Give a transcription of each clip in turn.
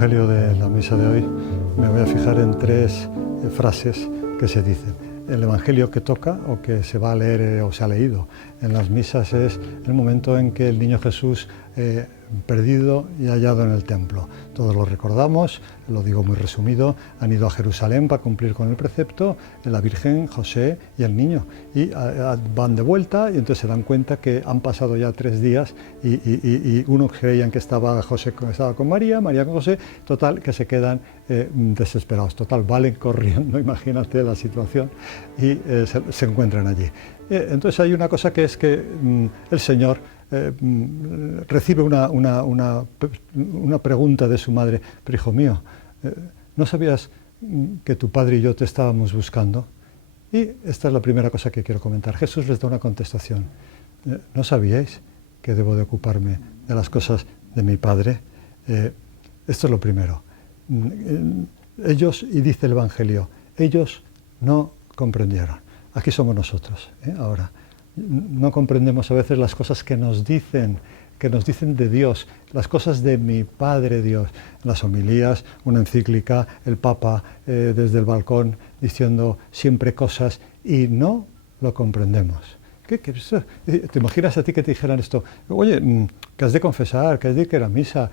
Evangelio de la misa de hoy me voy a fijar en tres frases que se dicen. El Evangelio que toca o que se va a leer o se ha leído en las misas es el momento en que el niño Jesús perdido y hallado en el templo. Todos lo recordamos, lo digo muy resumido, han ido a Jerusalén para cumplir con el precepto, la Virgen, José y el niño, y van de vuelta y entonces se dan cuenta que han pasado ya 3 días y unos creían que estaba José estaba con María, María con José, total que se quedan desesperados, total valen corriendo, imagínate la situación, y se encuentran allí. Entonces hay una cosa que es que el Señor recibe una pregunta de su madre, pero hijo mío, ¿no sabías que tu padre y yo te estábamos buscando? Y esta es la primera cosa que quiero comentar. Jesús les da una contestación. ¿No sabíais que debo de ocuparme de las cosas de mi padre? Esto es lo primero. Ellos, y dice el Evangelio, ellos no comprendieron. Aquí somos nosotros, ahora. No comprendemos a veces las cosas que nos dicen de Dios, las cosas de mi Padre Dios. Las homilías, una encíclica, el Papa desde el balcón diciendo siempre cosas y no lo comprendemos. ¿Te imaginas a ti que te dijeran esto? Oye, que has de confesar, que has de ir a misa,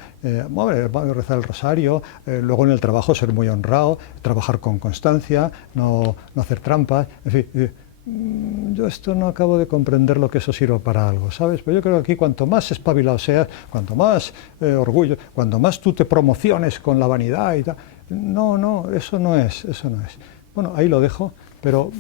vamos a rezar el rosario, luego en el trabajo ser muy honrado, trabajar con constancia, no hacer trampas, en fin. Yo esto no acabo de comprender lo que eso sirva para algo, ¿sabes? Pero yo creo que aquí cuanto más espabilado seas, cuanto más orgullo, cuanto más tú te promociones con la vanidad y tal, no, eso no es. Bueno, ahí lo dejo, pero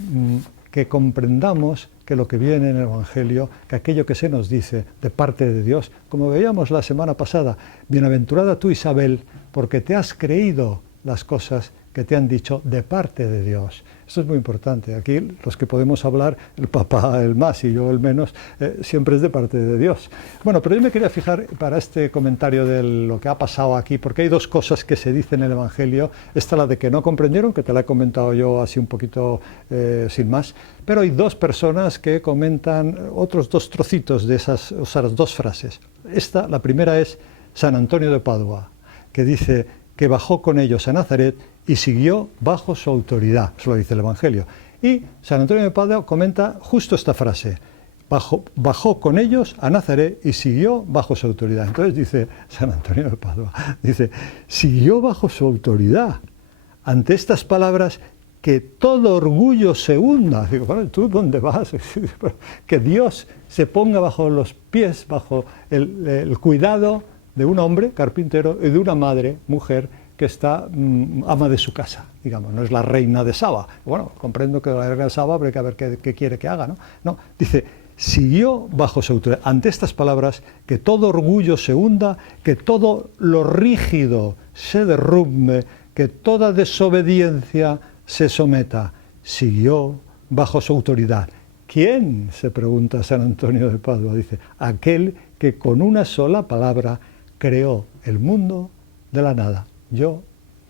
que comprendamos que lo que viene en el Evangelio, que aquello que se nos dice de parte de Dios, como veíamos la semana pasada, bienaventurada tú Isabel, porque te has creído las cosas que te han dicho de parte de Dios. Esto es muy importante. Aquí los que podemos hablar, el Papa el más y yo el menos, siempre es de parte de Dios. Bueno, pero yo me quería fijar para este comentario de lo que ha pasado aquí, porque hay 2 cosas que se dicen en el Evangelio. Esta la de que no comprendieron, que te la he comentado yo así un poquito sin más, pero hay 2 personas que comentan otros 2 trocitos de esas 2 frases. Esta, la primera es San Antonio de Padua, que dice que bajó con ellos a Nazaret y siguió bajo su autoridad, eso lo dice el Evangelio. Y San Antonio de Padua comenta justo esta frase, bajó con ellos a Nazaret y siguió bajo su autoridad. Entonces dice San Antonio de Padua, dice, siguió bajo su autoridad. Ante estas palabras, que todo orgullo se hunda. Digo, bueno, ¿tú dónde vas? Que Dios se ponga bajo los pies, bajo el cuidado de un hombre, carpintero, y de una madre, mujer, que está ama de su casa, digamos, no es la reina de Saba. Bueno, comprendo que la reina de Saba habría que ver qué quiere que haga, ¿no? No, dice, siguió bajo su autoridad. Ante estas palabras, que todo orgullo se hunda, que todo lo rígido se derrumbe, que toda desobediencia se someta. Siguió bajo su autoridad. ¿Quién? Se pregunta San Antonio de Padua. Dice, aquel que con una sola palabra creó el mundo de la nada. Yo,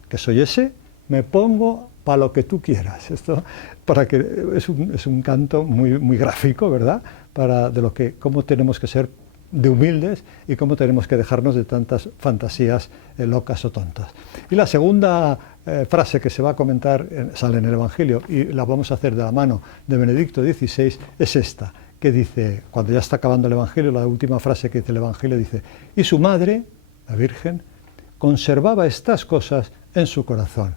que soy ese, me pongo para lo que tú quieras. Esto para que es un canto muy gráfico, ¿verdad? De cómo tenemos que ser de humildes y cómo tenemos que dejarnos de tantas fantasías locas o tontas. Y la segunda frase que se va a comentar sale en el Evangelio y la vamos a hacer de la mano de Benedicto XVI, es esta, que dice, cuando ya está acabando el Evangelio, la última frase que dice el Evangelio dice, y su madre, la Virgen, conservaba estas cosas en su corazón.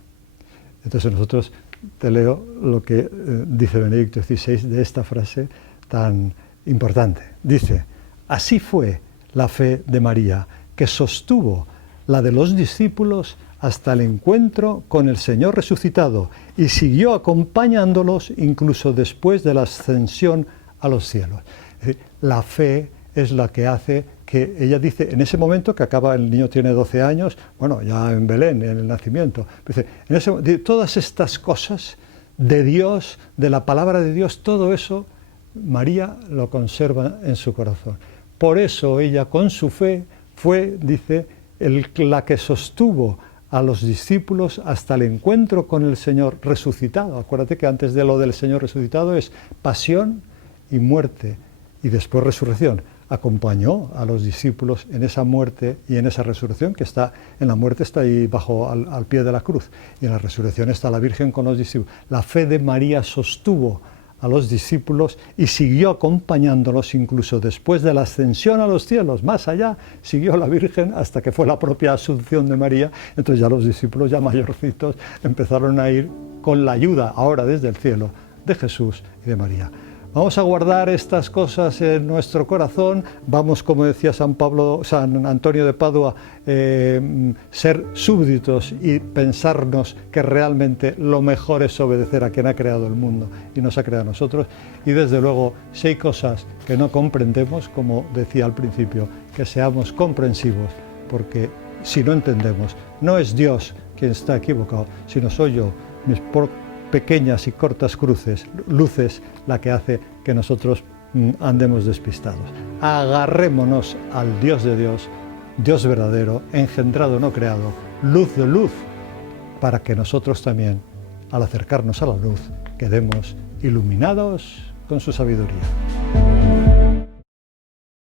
Entonces nosotros te leo lo que dice Benedicto XVI de esta frase tan importante. Dice, así fue la fe de María, que sostuvo la de los discípulos hasta el encuentro con el Señor resucitado y siguió acompañándolos incluso después de la ascensión a los cielos. Es decir, la fe es la que hace que ella dice, en ese momento que acaba, el niño tiene 12 años, bueno, ya en Belén, en el nacimiento, dice, todas estas cosas de Dios, de la palabra de Dios, todo eso, María lo conserva en su corazón. Por eso ella con su fe fue, dice, la que sostuvo a los discípulos hasta el encuentro con el Señor resucitado. Acuérdate que antes de lo del Señor resucitado es pasión y muerte y después resurrección. acompañó a los discípulos en esa muerte y en esa resurrección, que está en la muerte, está ahí bajo al pie de la cruz, y en la resurrección está la Virgen con los discípulos. La fe de María sostuvo a los discípulos y siguió acompañándolos incluso después de la ascensión a los cielos. Más allá siguió la Virgen hasta que fue la propia asunción de María. Entonces ya los discípulos, ya mayorcitos, empezaron a ir con la ayuda ahora desde el cielo de Jesús y de María. Vamos a guardar estas cosas en nuestro corazón, vamos, como decía San Antonio de Padua, ser súbditos y pensarnos que realmente lo mejor es obedecer a quien ha creado el mundo y nos ha creado a nosotros. Y desde luego, si hay cosas que no comprendemos, como decía al principio, que seamos comprensivos, porque si no entendemos, no es Dios quien está equivocado, sino soy yo, mis pequeñas y cortas luces, la que hace que nosotros andemos despistados. Agarrémonos al Dios de Dios, Dios verdadero, engendrado, no creado, luz de luz, para que nosotros también, al acercarnos a la luz, quedemos iluminados con su sabiduría.